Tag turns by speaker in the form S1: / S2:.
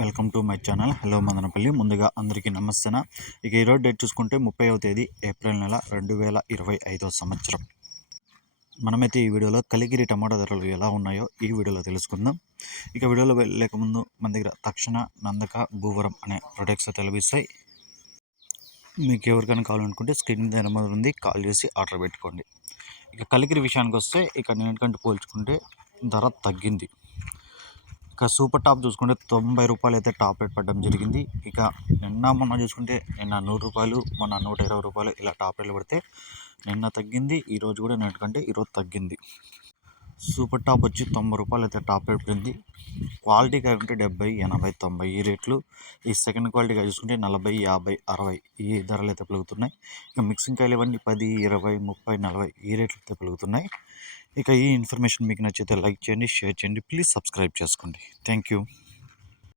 S1: Welcome to my channel. Hello Madanapalle. ముందుగా అందరికీ నమస్తేన? ఇక ఈరోజు డేట్ చూసుకుంటే ముప్పైవ తేదీ ఏప్రిల్ నెల రెండు వేల ఇరవై ఐదో సంవత్సరం. మనమైతే ఈ వీడియోలో కలిగిరి టమాటా ధరలు ఎలా ఉన్నాయో ఈ వీడియోలో తెలుసుకుందాం. ఇక వీడియోలో వెళ్ళలేక ముందు మన దగ్గర తక్షణ నందక భూవరం అనే ప్రొడక్ట్స్ అయితే మీకు ఎవరికైనా కావాలనుకుంటే స్క్రీన్ మీద నెంబర్ ఉంది కాల్ చేసి ఆర్డర్ పెట్టుకోండి. ఇక కలిగిరి విషయానికి వస్తే ఇక నేటికంటే పోల్చుకుంటే ధర తగ్గింది. ఇక సూపర్ టాప్ చూసుకుంటే తొంభై రూపాయలు అయితే టాప్ రేట్ పడడం జరిగింది. ఇక నిన్న మొన్న చూసుకుంటే నిన్న నూరు రూపాయలు మొన్న నూట ఇరవై రూపాయలు ఇలా టాప్ రేట్లు పడితే నిన్న తగ్గింది ఈరోజు కూడా నిన్నటికంటే ఈరోజు తగ్గింది. సూపర్ టాప్ వచ్చి తొంభై రూపాయలు అయితే టాప్ రేట్ పడింది క్వాలిటీ అంటే డెబ్బై ఎనభై తొంభై ఈ రేట్లు. ఈ సెకండ్ క్వాలిటీగా చూసుకుంటే నలభై యాభై అరవై ఈ ధరలు అయితే పెరుగుతున్నాయి. ఇక మిక్సింగ్ కాయలు ఇవన్నీ పది ఇరవై ముప్పై నలభై ఈ రేట్లు అయితే పెరుగుతున్నాయి. ఇక ఈ ఇన్ఫర్మేషన్ మీకు నచ్చితే లైక్ చేయండి షేర్ చేయండి ప్లీజ్ సబ్స్క్రైబ్ చేసుకోండి. Thank you.